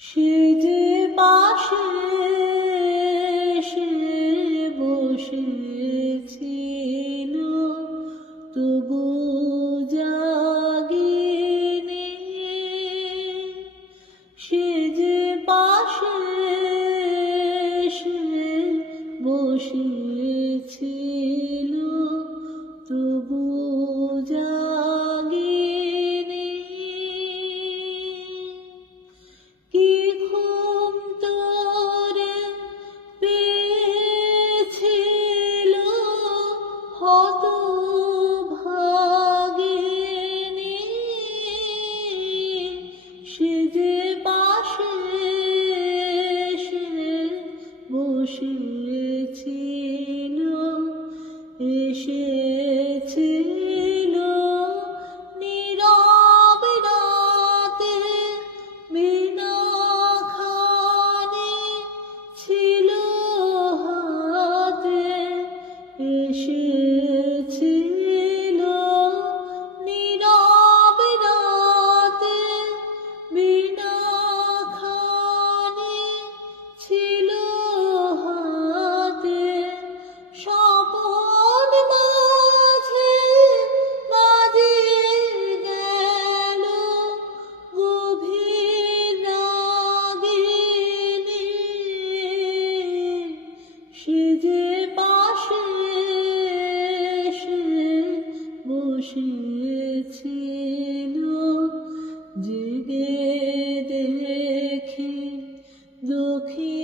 সে যে পাশে সে বসেছিল তবু জাগিনি। সে বসেছিল জেগে দেখি দুঃখী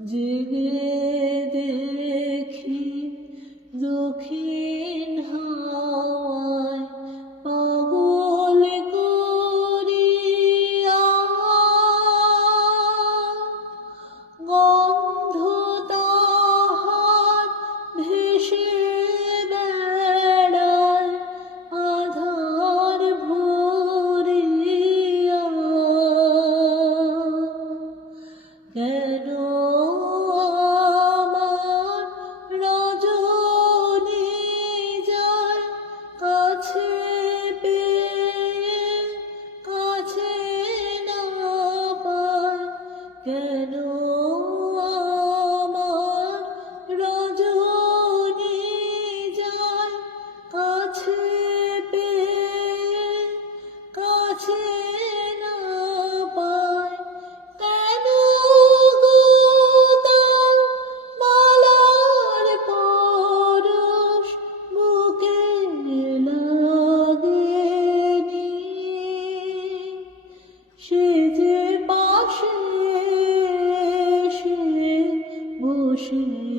জেগে দেখি দক্ষিণ হাওয়ায় পাগল করিয়া গন্ধ তাহার ভেসে বেড়ায় আধার ভরিয়া। কেন 是你